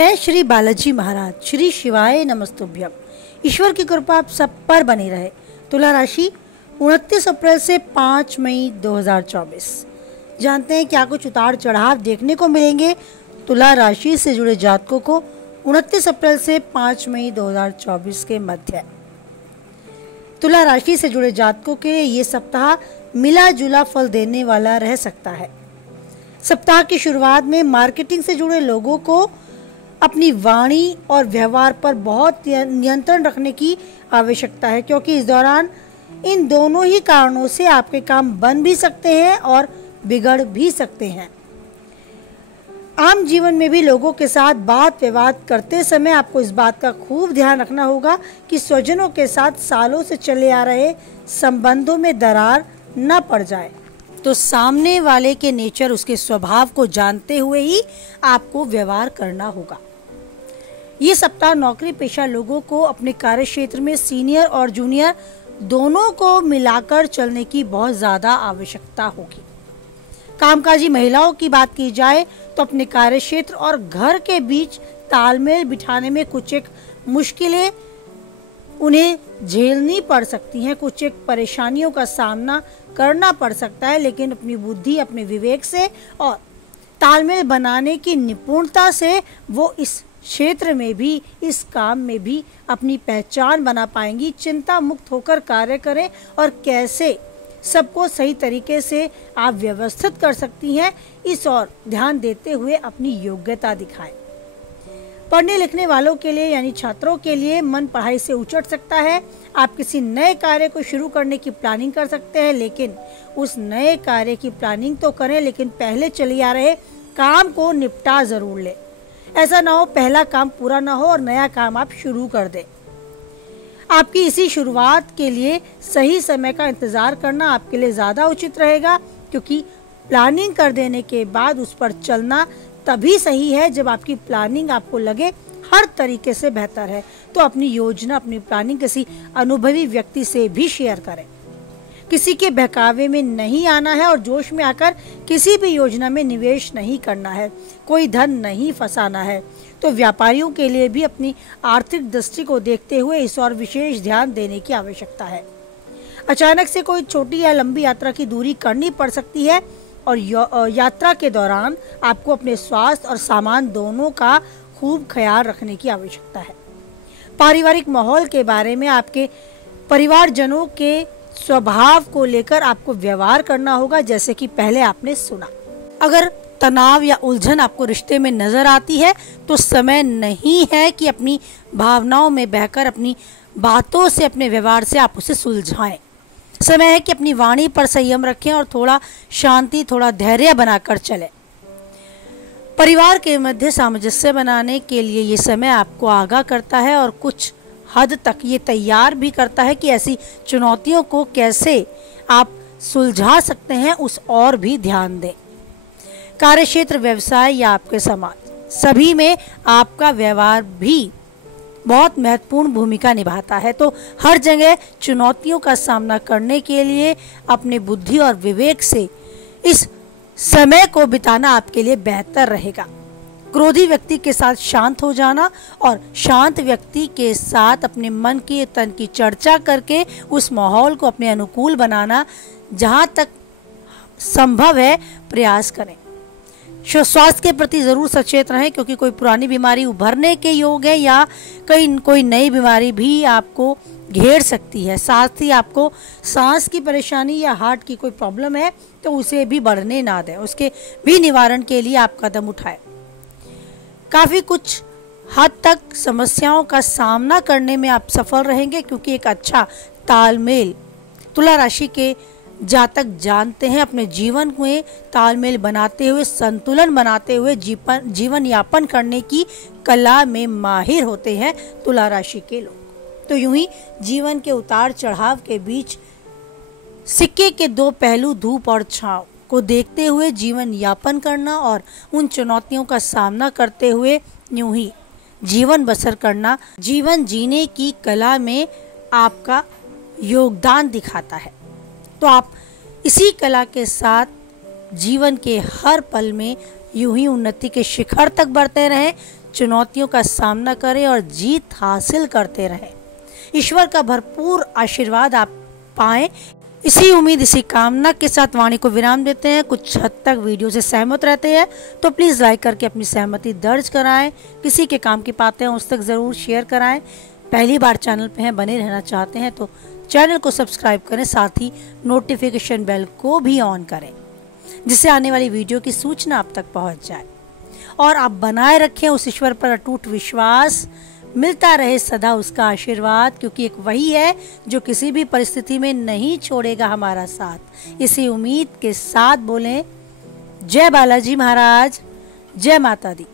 जय श्री बालाजी महाराज, श्री शिवाय नमस्तुभ्यम। ईश्वर की कृपा आप सब पर बनी रहे। तुला राशि 29 अप्रैल से 5 मई 2024। जानते हैं क्या कुछ उतार चढ़ाव देखने को मिलेंगे तुला राशि से जुड़े जातकों को 29 अप्रैल से 5 मई 2024 के मध्य। तुला राशि से जुड़े जातकों के ये सप्ताह मिला जुला फल देने वाला रह सकता है। सप्ताह की शुरुआत में मार्केटिंग से जुड़े लोगों को अपनी वाणी और व्यवहार पर बहुत नियंत्रण रखने की आवश्यकता है, क्योंकि इस दौरान इन दोनों ही कारणों से आपके काम बन भी सकते हैं और बिगड़ भी सकते हैं। आम जीवन में भी लोगों के साथ बात विवाद करते समय आपको इस बात का खूब ध्यान रखना होगा कि स्वजनों के साथ सालों से चले आ रहे संबंधों में दरार न पड़ जाए। तो सामने वाले के नेचर, उसके स्वभाव को जानते हुए ही आपको व्यवहार करना होगा। ये सप्ताह नौकरी पेशा लोगों को अपने कार्य क्षेत्र में सीनियर और जूनियर दोनों को मिलाकर चलने की बहुत ज़्यादा आवश्यकता होगी। कामकाजी महिलाओं की बात की जाए तो अपने कार्य क्षेत्र और घर के बीच तालमेल बिठाने में कुछ एक मुश्किलें उन्हें झेलनी पड़ सकती हैं, कुछ एक परेशानियों का सामना करना पड़ सकता है, लेकिन अपनी बुद्धि, अपने विवेक से और तालमेल बनाने की निपुणता से वो इस क्षेत्र में भी, इस काम में भी अपनी पहचान बना पाएंगी। चिंता मुक्त होकर कार्य करें और कैसे सबको सही तरीके से आप व्यवस्थित कर सकती हैं, इस और ध्यान देते हुए अपनी योग्यता दिखाएं। पढ़ने लिखने वालों के लिए यानी छात्रों के लिए मन पढ़ाई से उचट सकता है। आप किसी नए कार्य को शुरू करने की प्लानिंग कर सकते हैं, लेकिन उस नए कार्य की प्लानिंग तो करें, लेकिन पहले चले आ रहे काम को निपटा जरूर लें। ऐसा ना हो पहला काम पूरा ना हो और नया काम आप शुरू कर दें। आपकी इसी शुरुआत के लिए सही समय का इंतजार करना आपके लिए ज़्यादा उचित रहेगा, क्योंकि प्लानिंग कर देने के बाद उस पर चलना तभी सही है जब आपकी प्लानिंग आपको लगे हर तरीके से बेहतर है। तो अपनी योजना, अपनी प्लानिंग किसी अनुभवी व्यक्ति से भी शेयर करें। किसी के बहकावे में नहीं आना है और जोश में आकर किसी भी योजना में निवेश नहीं करना है, कोई धन नहीं फंसाना है। तो व्यापारियों के लिए भी अपनी आर्थिक दृष्टि को देखते हुए इस और विशेष ध्यान देने की आवश्यकता है। अचानक से कोई छोटी या लंबी यात्रा की दूरी करनी पड़ सकती है और यात्रा के दौरान आपको अपने स्वास्थ्य और सामान दोनों का खूब ख्याल रखने की आवश्यकता है। पारिवारिक माहौल के बारे में आपके परिवारजनों के स्वभाव को लेकर आपको व्यवहार करना होगा, जैसे कि पहले आपने सुना। अगर तनाव या उलझन आपको रिश्ते में नजर आती है तो समय नहीं है कि अपनी भावनाओं में बहकर अपनी बातों से, अपने व्यवहार से आप उसे सुलझाएं। समय है कि अपनी वाणी पर संयम रखें और थोड़ा शांति, थोड़ा धैर्य बनाकर चलें। परिवार के मध्य सामंजस्य बनाने के लिए ये समय आपको आगाह करता है और कुछ हद तक ये तैयार भी करता है कि ऐसी चुनौतियों को कैसे आप सुलझा सकते हैं, उस और भी ध्यान दें। कार्यक्षेत्र, व्यवसाय या आपके समाज, सभी में आपका व्यवहार भी बहुत महत्वपूर्ण भूमिका निभाता है। तो हर जगह चुनौतियों का सामना करने के लिए अपने बुद्धि और विवेक से इस समय को बिताना आपके लिए बेहतर रहेगा। क्रोधी व्यक्ति के साथ शांत हो जाना और शांत व्यक्ति के साथ अपने मन की तन की चर्चा करके उस माहौल को अपने अनुकूल बनाना जहाँ तक संभव है प्रयास करें। स्वास्थ्य के प्रति ज़रूर सचेत रहें, क्योंकि कोई पुरानी बीमारी उभरने के योग है या कोई नई बीमारी भी आपको घेर सकती है। साथ ही आपको सांस की परेशानी या हार्ट की कोई प्रॉब्लम है तो उसे भी बढ़ने ना दें, उसके भी निवारण के लिए आप कदम उठाएं। काफ़ी कुछ हद तक समस्याओं का सामना करने में आप सफल रहेंगे, क्योंकि एक अच्छा तालमेल तुला राशि के जातक जानते हैं। अपने जीवन में तालमेल बनाते हुए, संतुलन बनाते हुए जीवन यापन करने की कला में माहिर होते हैं तुला राशि के लोग। तो यूं ही जीवन के उतार चढ़ाव के बीच सिक्के के दो पहलू, धूप और छांव, को देखते हुए जीवन यापन करना और उन चुनौतियों का सामना करते हुए यूं ही जीवन बसर करना जीवन जीने की कला में आपका योगदान दिखाता है। तो आप इसी कला के साथ जीवन के हर पल में यूं ही उन्नति के शिखर तक बढ़ते रहें। चुनौतियों का सामना करें और जीत हासिल करते रहें। ईश्वर का भरपूर आशीर्वाद आप पाएं, इसी उम्मीद, इसी कामना के साथ वाणी को विराम देते हैं। कुछ हद तक वीडियो से सहमत रहते हैं तो प्लीज़ लाइक करके अपनी सहमति दर्ज कराएं। किसी के काम की बातें उस तक ज़रूर शेयर कराएं। पहली बार चैनल पे हैं, बने रहना चाहते हैं तो चैनल को सब्सक्राइब करें, साथ ही नोटिफिकेशन बेल को भी ऑन करें जिससे आने वाली वीडियो की सूचना आप तक पहुंच जाए। और आप बनाए रखें उस ईश्वर पर अटूट विश्वास, मिलता रहे सदा उसका आशीर्वाद, क्योंकि एक वही है जो किसी भी परिस्थिति में नहीं छोड़ेगा हमारा साथ। इसी उम्मीद के साथ बोलें जय बालाजी महाराज, जय माता दी।